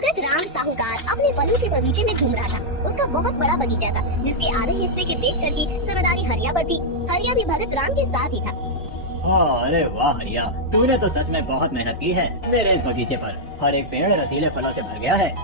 भगत राम साहूकार अपने फलों के बगीचे में घूम रहा था। उसका बहुत बड़ा बगीचा था जिसके आधे हिस्से के देख कर की जिम्मेदारी हरिया पर थी। हरिया भी भगत राम के साथ ही था। अरे वाह हरिया, तूने तो सच में बहुत मेहनत की है। मेरे इस बगीचे पर हर एक पेड़ रसीले फलों से भर गया है।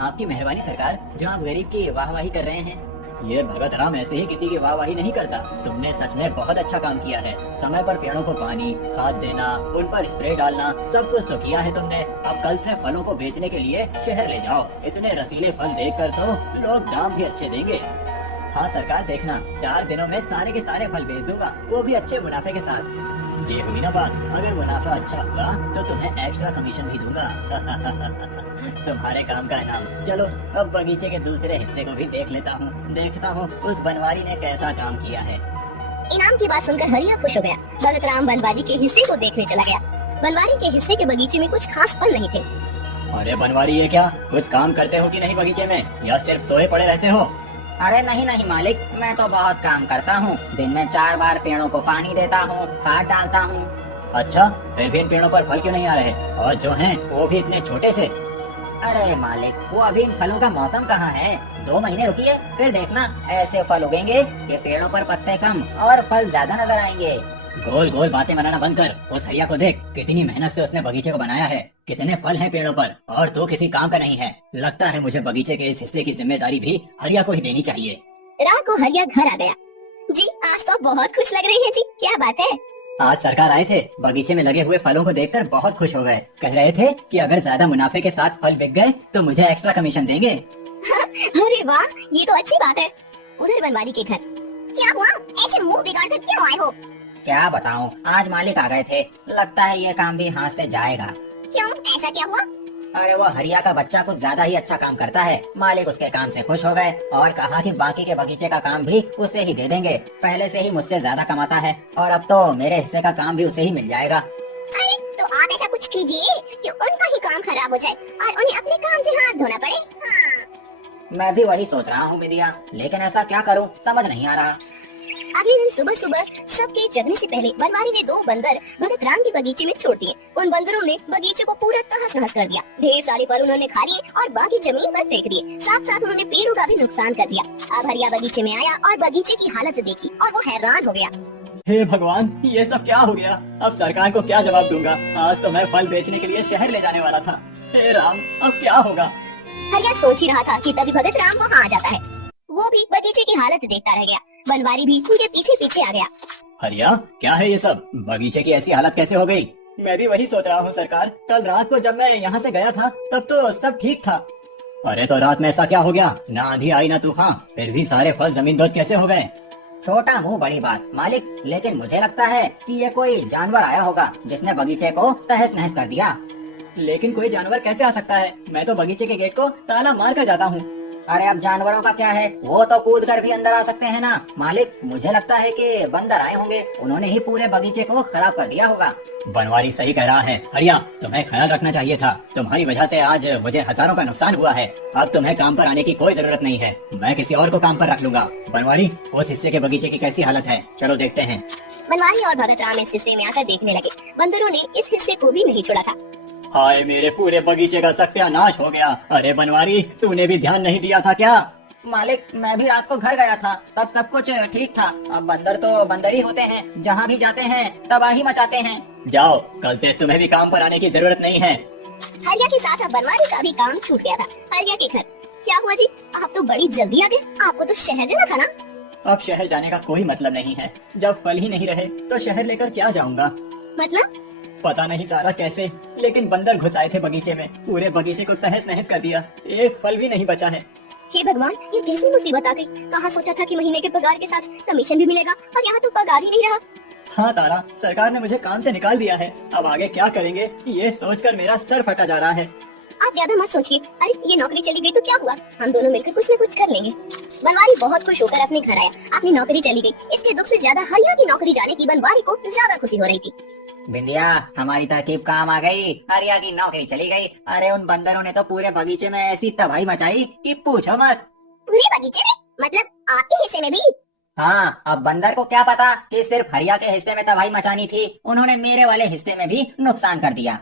आपकी मेहरबानी सरकार, जो आप गरीब की वाहवाही कर रहे हैं। ये भगत राम ऐसे ही किसी की वाहवाही नहीं करता। तुमने सच में बहुत अच्छा काम किया है। समय पर पेड़ों को पानी, खाद देना, उन पर स्प्रे डालना, सब कुछ तो किया है तुमने। अब कल से फलों को बेचने के लिए शहर ले जाओ। इतने रसीले फल देखकर तो लोग दाम भी अच्छे देंगे। हाँ सरकार, देखना 4 दिनों में सारे के सारे फल बेच दूंगा, वो भी अच्छे मुनाफे के साथ। ये हुई ना बात। अगर मुनाफा अच्छा हुआ तो तुम्हें एक्स्ट्रा कमीशन भी दूंगा। तुम्हारे काम का इनाम। चलो अब बगीचे के दूसरे हिस्से को भी देख लेता हूँ। देखता हूँ उस बनवारी ने कैसा काम किया है। इनाम की बात सुनकर हरिया खुश हो गया। भगत राम बनवारी के हिस्से को देखने चला गया। बनवारी के हिस्से के बगीचे में कुछ खास फल नहीं थे। अरे बनवारी, ये क्या, कुछ काम करते हो कि नहीं बगीचे में, या सिर्फ सोए पड़े रहते हो? अरे नहीं नहीं मालिक, मैं तो बहुत काम करता हूँ। दिन में 4 बार पेड़ों को पानी देता हूँ, खाद डालता हूँ। अच्छा, फिर भी इन पेड़ों पर फल क्यों नहीं आ रहे, और जो हैं वो भी इतने छोटे से? अरे मालिक, वो अभी इन फलों का मौसम कहाँ है। 2 महीने रुकिए, फिर देखना ऐसे फल उगेंगे कि पेड़ों पर पत्ते कम और फल ज्यादा नजर आएंगे। गोल गोल बातें बनाना बंद कर। उस हरिया को देख, कितनी मेहनत से उसने बगीचे को बनाया है। कितने फल हैं पेड़ों पर, और तो किसी काम का नहीं है। लगता है मुझे बगीचे के इस हिस्से की जिम्मेदारी भी हरिया को ही देनी चाहिए। रात को हरिया घर आ गया। जी आज तो बहुत खुश लग रही है जी, क्या बात है? आज सरकार आए थे, बगीचे में लगे हुए फलों को देखकर बहुत खुश हो गए। कह रहे थे कि अगर ज्यादा मुनाफे के साथ फल बिक गए तो मुझे एक्स्ट्रा कमीशन देंगे। अरे वाह, ये तो अच्छी बात है। उधर बनवारी के घर क्या हुआ? ऐसे मुंह बिगाड़ कर क्यों आए हो? क्या बताऊँ, आज मालिक आ गए थे। लगता है ये काम भी हाथ से जाएगा। क्यों, ऐसा क्या हुआ? अरे वो हरिया का बच्चा कुछ ज्यादा ही अच्छा काम करता है। मालिक उसके काम से खुश हो गए और कहा कि बाकी के बगीचे का काम भी उसे ही दे देंगे। पहले से ही मुझसे ज्यादा कमाता है और अब तो मेरे हिस्से का काम भी उसे ही मिल जाएगा। अरे तो आप ऐसा कुछ कीजिए कि उनका ही काम खराब हो जाए और उन्हें अपने काम से हाथ धोना पड़े। हाँ। मैं भी वही सोच रहा हूँ बिंदिया, लेकिन ऐसा क्या करूँ समझ नहीं आ रहा। अगले दिन सुबह सुबह सबके जगने से पहले बनवारी ने 2 बंदर भगत राम के बगीचे में छोड़ दिए। उन बंदरों ने बगीचे को पूरा तहस नहस कर दिया। ढेर सारे फल उन्होंने खा लिए और बाकी जमीन पर फेंक दिए। साथ साथ उन्होंने पेड़ों का भी नुकसान कर दिया। अब हरिया बगीचे में आया और बगीचे की हालत देखी और वो हैरान हो गया। हे भगवान, ये सब क्या हो गया? अब सरकार को क्या जवाब दूंगा? आज तो मैं फल बेचने के लिए शहर ले जाने वाला था। हे राम, अब क्या होगा? हरिया सोच ही रहा था कि तभी भगत राम वहाँ आ जाता है। वो भी बगीचे की हालत देखता रह गया। बनवारी भी उनके पीछे पीछे आ गया। हरिया, क्या है ये सब? बगीचे की ऐसी हालत कैसे हो गई? मैं भी वही सोच रहा हूँ सरकार। कल रात को जब मैं यहाँ से गया था तब तो सब ठीक था। अरे तो रात में ऐसा क्या हो गया? ना आंधी आई ना तूफान, फिर भी सारे फल जमीन दोज कैसे हो गए? छोटा मुंह बड़ी बात मालिक, लेकिन मुझे लगता है कि ये कोई जानवर आया होगा जिसने बगीचे को तहस नहस कर दिया। लेकिन कोई जानवर कैसे आ सकता है? मैं तो बगीचे के गेट को ताला मार कर जाता हूँ। अरे अब जानवरों का क्या है, वो तो कूद कर भी अंदर आ सकते हैं ना। मालिक, मुझे लगता है कि बंदर आए होंगे, उन्होंने ही पूरे बगीचे को खराब कर दिया होगा। बनवारी सही कह रहा है। हरिया, तुम्हें ख्याल रखना चाहिए था। तुम्हारी वजह से आज मुझे हजारों का नुकसान हुआ है। अब तुम्हें काम पर आने की कोई जरूरत नहीं है। मैं किसी और को काम पर रख लूंगा। बनवारी, उस हिस्से के बगीचे की कैसी हालत है? चलो देखते हैं। बनवारी और भगत राम इस हिस्से में आकर देखने लगे। बंदरों ने इस हिस्से को भी नहीं छोड़ा था। हाय, मेरे पूरे बगीचे का सत्यानाश हो गया। अरे बनवारी, तूने भी ध्यान नहीं दिया था क्या? मालिक, मैं भी रात को घर गया था, तब सब कुछ ठीक था। अब बंदर तो बंदर ही होते हैं, जहाँ भी जाते हैं तबाही मचाते हैं। जाओ, कल से तुम्हें भी काम पर आने की जरूरत नहीं है। हरिया के साथ अब बनवारी का भी काम छूट गया था। हरिया के घर क्या हुआ जी? आप तो बड़ी जल्दी आ गए। आपको तो शहर जाना था ना? अब शहर जाने का कोई मतलब नहीं है। जब फल ही नहीं रहे तो शहर लेकर क्या जाऊंगा? मतलब? पता नहीं तारा कैसे, लेकिन बंदर घुस आए थे बगीचे में। पूरे बगीचे को तहस नहस कर दिया। एक फल भी नहीं बचा है। हे भगवान, ये कैसी मुसीबत आ गई? कहाँ सोचा था कि महीने के पगार के साथ कमीशन भी मिलेगा और यहाँ तो पगार ही नहीं रहा। हाँ तारा, सरकार ने मुझे काम से निकाल दिया है। अब आगे क्या करेंगे ये सोचकर मेरा सर फटा जा रहा है। आप ज्यादा मत सोचिए। अरे ये नौकरी चली गई तो क्या हुआ, हम दोनों मिलकर कुछ न कुछ कर लेंगे। बनवारी बहुत खुश होकर अपने घर आया। अपनी नौकरी चली गई, इसके दुख से ज्यादा हरिया की नौकरी जाने की बनवारी को ज्यादा खुशी हो रही थी। बिंदिया, हमारी तरकीब काम आ गई। हरिया की नौकरी चली गई। अरे उन बंदरों ने तो पूरे बगीचे में ऐसी तबाही मचाई कि पूछो मत। पूरे बगीचे में? मतलब आपके हिस्से में भी? हाँ, अब बंदर को क्या पता कि सिर्फ हरिया के हिस्से में तबाही मचानी थी। उन्होंने मेरे वाले हिस्से में भी नुकसान कर दिया।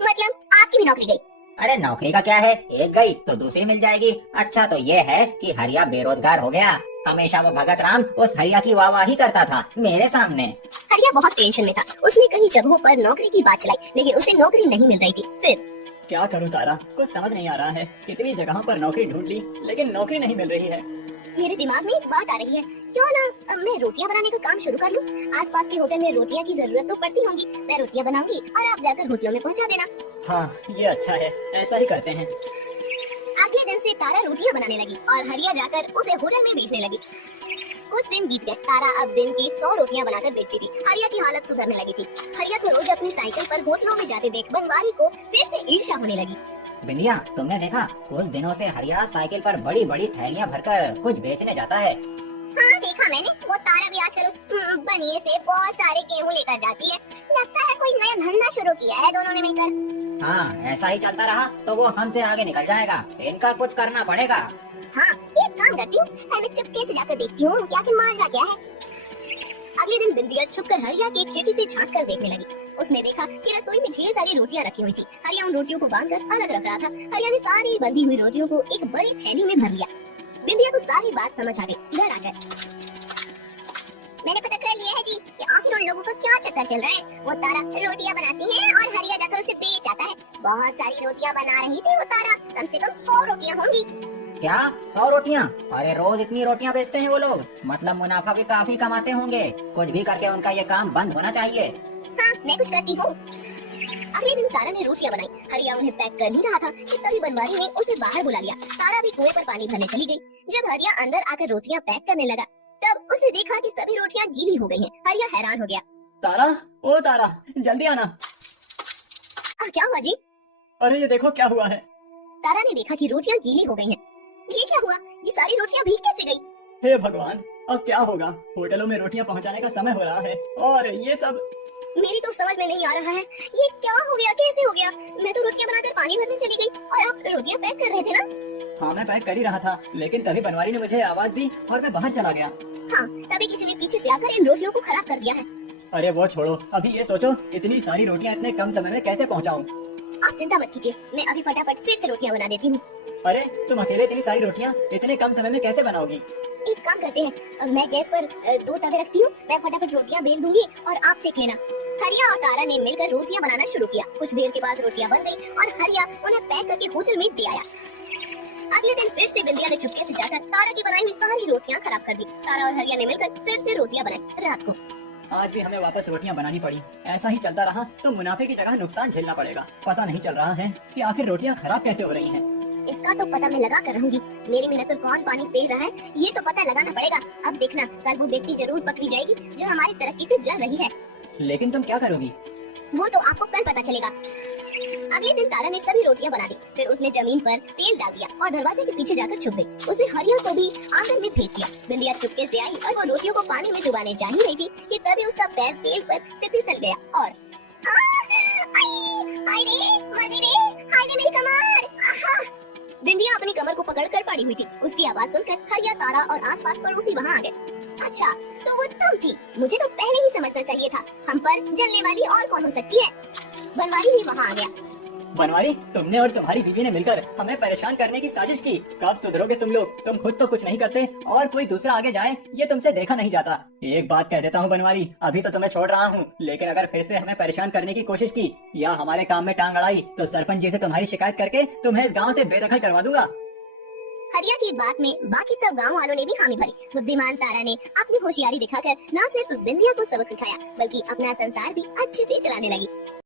मतलब आपकी भी नौकरी गई? अरे नौकरी का क्या है, एक गई तो दूसरी मिल जाएगी। अच्छा तो ये है कि हरिया बेरोजगार हो गया। हमेशा वो भगत राम उस हरिया की वाहवाही करता था मेरे सामने। हरिया बहुत टेंशन में था। उसने कई जगहों पर नौकरी की बात चलाई, लेकिन उसे नौकरी नहीं मिल रही थी। फिर क्या करूं तारा, कुछ समझ नहीं आ रहा है। कितनी जगहों पर नौकरी ढूंढ ली लेकिन नौकरी नहीं मिल रही है। मेरे दिमाग में एक बात आ रही है, क्यों ना मैं रोटियां बनाने का काम शुरू कर लूं। आसपास के होटल में रोटियां की जरूरत तो पड़ती होंगी। मैं रोटियां बनाऊंगी और आप जाकर होटलों में पहुंचा देना। हाँ ये अच्छा है, ऐसा ही करते हैं। अगले दिन से तारा रोटियां बनाने लगी और हरिया जाकर उसे होटल में बेचने लगी। कुछ दिन बीत गए। तारा अब दिन की 100 रोटियां बनाकर बेचती थी। हरिया की हालत सुधरने लगी थी। हरिया को रोज अपनी साइकिल पर होटलों में जाते देख बनवारी को फिर से ईर्ष्या होने लगी। बिंदिया, तुमने देखा कुछ दिनों से हरिया साइकिल पर बड़ी बड़ी थैलियां भरकर कुछ बेचने जाता है। हाँ देखा मैंने। वो तारा भी आजकल उस बनिए से बहुत सारे गेहूं लेकर जाती है। लगता है कोई नया धंधा शुरू किया है दोनों ने मिलकर। हाँ ऐसा ही चलता रहा तो वो हमसे आगे निकल जाएगा। इनका कुछ करना पड़ेगा। हाँ एक काम करती हूँ, मैं चुपके से जाकर देखती हूँ क्या कि माजरा क्या है। अगले दिन बिंदिया छुपकर हरिया की खेती से झांक कर देखने लगी। उसने देखा कि रसोई में ढेर सारी रोटियां रखी हुई थी। हरिया उन रोटियों को बांधकर अलग रख रहा था। हरिया ने सारी बंधी हुई रोटियों को एक बड़ी थैली में भर लिया। बिंदिया को सारी बात समझ आ गई। घर आकर मैंने पता कर लिया है जी कि आखिर उन लोगों का क्या चक्कर चल रहा है। वो तारा रोटियां बनाती है और हरिया जाकर उसे बेच आता है। बहुत सारी रोटियां बना रही थी वो तारा, कम से कम 100 रोटियां होंगी। क्या 100 रोटियां? अरे रोज इतनी रोटियां बेचते हैं वो लोग, मतलब मुनाफा भी काफी कमाते होंगे। कुछ भी करके उनका ये काम बंद होना चाहिए। हाँ मैं कुछ करती हूँ। अगले दिन तारा ने रोटियां बनाई। हरिया उन्हें पैक कर ही रहा था कि तभी बनवारी ने उसे बाहर बुला लिया। तारा भी कुएं पर पानी भरने चली गई। जब हरिया अंदर आकर रोटियां पैक करने लगा तब उसने देखा कि सभी रोटियां गीली हो गई हैं। हरिया हैरान हो गया। तारा, ओ तारा, जल्दी आना। क्या हुआ जी? अरे ये देखो क्या हुआ है। तारा ने देखा कि रोटियां गीली हो गई हैं। ये क्या हुआ? ये सारी रोटियां भीग कैसे गई? हे भगवान, अब क्या होगा। होटलों में रोटियां पहुंचाने का समय हो रहा है और ये सब। मेरी तो समझ में नहीं आ रहा है, ये क्या हो गया, कैसे हो गया? मैं तो रोटियां बनाकर पानी भरने चली गई और आप रोटियां पैक कर रहे थे ना? हाँ मैं पैक कर ही रहा था, लेकिन तभी बनवारी ने मुझे आवाज दी और मैं बाहर चला गया। हाँ तभी किसी ने पीछे से आकर इन रोटियों को खराब कर दिया है। अरे वो छोड़ो, अभी ये सोचो इतनी सारी रोटियां इतने कम समय में कैसे पहुंचाऊं। आप चिंता मत कीजिए, मैं अभी फटाफट फिर से रोटियां बना देती हूँ। अरे तुम अकेले इतनी सारी रोटियां इतने कम समय में कैसे बनाओगी? एक काम करते हैं, मैं गैस पर 2 तवे रखती हूँ। मैं फटाफट रोटियां बेल दूंगी और आप सेक लेना। हरिया और तारा ने मिलकर रोटियां बनाना शुरू किया। कुछ देर के बाद रोटियां बन गई और हरिया उन्हें पैक करके होटल में दे आया। अगले दिन फिर से बिंदिया ने चुपके से जाकर तारा की बनाई हुई सारी रोटियां खराब कर दी। तारा और हरिया ने मिलकर फिर से रोटियां बनाई। रात को आज भी हमें वापस रोटियां बनानी पड़ी। ऐसा ही चलता रहा तो मुनाफे की जगह नुकसान झेलना पड़ेगा। पता नहीं चल रहा है कि आखिर रोटियां खराब कैसे हो रही हैं। इसका तो पता मैं लगा कर रहूंगी। मेरी मेहनत पर कौन पानी फेर रहा है ये तो पता लगाना पड़ेगा। अब देखना कल वो व्यक्ति जरूर पकड़ी जाएगी जो हमारी तरक्की से जल रही है। लेकिन तुम क्या करोगी? वो तो आपको कल पता चलेगा। अगले दिन तारा ने सभी रोटियां बना दी। फिर उसने जमीन पर तेल डाल दिया और दरवाजे के पीछे जाकर छुप गई। उसने हरिया को भी आंगन में भेज दिया। बिंदिया चुपके से आई और वो रोटियों को पानी में डुबाने जा ही रही थी कि तभी उसका पैर तेल पर से फिसल गया और मेरी कमर। बिंदिया अपनी कमर को पकड़कर पड़ी हुई थी। उसकी आवाज सुनकर हरिया, तारा और आसपास पड़ोसी वहाँ आ गए। अच्छा तो वो तुम थी, मुझे तो पहले ही समझना चाहिए था। हम पर जलने वाली और कौन हो सकती है? बनवारी भी वहाँ आ गया। बनवारी, तुमने और तुम्हारी बीवी ने मिलकर हमें परेशान करने की साजिश की। कब सुधरोगे तुम लोग? तुम खुद तो कुछ नहीं करते और कोई दूसरा आगे जाए ये तुमसे देखा नहीं जाता। एक बात कह देता हूँ बनवारी, अभी तो तुम्हें छोड़ रहा हूँ, लेकिन अगर फिर से हमें परेशान करने की कोशिश की या हमारे काम में टांग अड़ाई तो सरपंच जी से तुम्हारी शिकायत करके तुम्हें इस गाँव से बेदखल करवा दूंगा। हरिया की बात में बाकी सब गांव वालों ने भी हामी भरी। बुद्धिमान तारा ने अपनी होशियारी दिखाकर न सिर्फ बिंदिया को सबक सिखाया बल्कि अपना संसार भी अच्छे से चलाने लगी।